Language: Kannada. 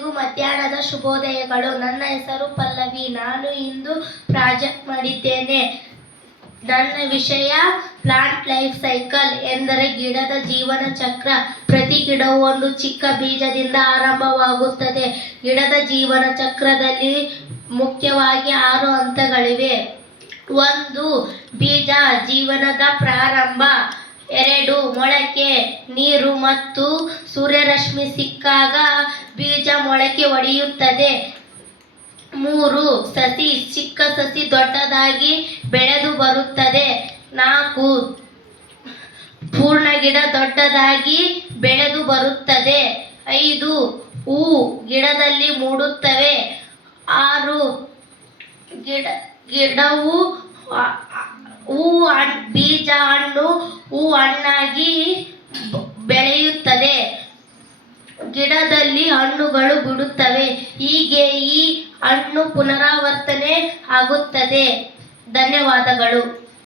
ಎಲ್ಲರಿಗೂ ಮಧ್ಯಾಹ್ನದ ಶುಭೋದಯಗಳು. ನನ್ನ ಹೆಸರು ಪಲ್ಲವಿ. ನಾನು ಇಂದು ಪ್ರಾಜೆಕ್ಟ್ ಮಾಡಿದ್ದೇನೆ. ನನ್ನ ವಿಷಯ ಪ್ಲಾಂಟ್ ಲೈಫ್ ಸೈಕಲ್ ಎಂದರೆ ಗಿಡದ ಜೀವನ ಚಕ್ರ. ಪ್ರತಿ ಗಿಡವು ಒಂದು ಚಿಕ್ಕ ಬೀಜದಿಂದ ಆರಂಭವಾಗುತ್ತದೆ. ಗಿಡದ ಜೀವನ ಚಕ್ರದಲ್ಲಿ ಮುಖ್ಯವಾಗಿ 6 ಹಂತಗಳಿವೆ. 1. ಬೀಜ ಜೀವನದ ಪ್ರಾರಂಭ. 2. ಮೊಳಕೆ ನೀರು ಮತ್ತು ಸೂರ್ಯರಶ್ಮಿ ಸಿಕ್ಕಾಗ ಬೀಜ ಮೊಳಕೆ ಒಡೆಯುತ್ತದೆ. 3. ಸಸಿ ಚಿಕ್ಕ ಸಸಿ ದೊಡ್ಡದಾಗಿ ಬೆಳೆದು ಬರುತ್ತದೆ. 4. ಪೂರ್ಣ ಗಿಡ ದೊಡ್ಡದಾಗಿ ಬೆಳೆದು ಬರುತ್ತದೆ. 5. ಹೂವು ಗಿಡದಲ್ಲಿ ಮೂಡುತ್ತವೆ. 6. ಗಿಡವು ಹೂವು ಬೀಜ ಹಣ್ಣು ಹೂವು ಹಣ್ಣಾಗಿ ಬೆಳೆಯುತ್ತದೆ. ಗಿಡದಲ್ಲಿ ಹಣ್ಣುಗಳು ಬಿಡುತ್ತವೆ. ಹೀಗೆ ಈ ಹಣ್ಣು ಪುನರಾವರ್ತನೆ ಆಗುತ್ತದೆ. ಧನ್ಯವಾದಗಳು.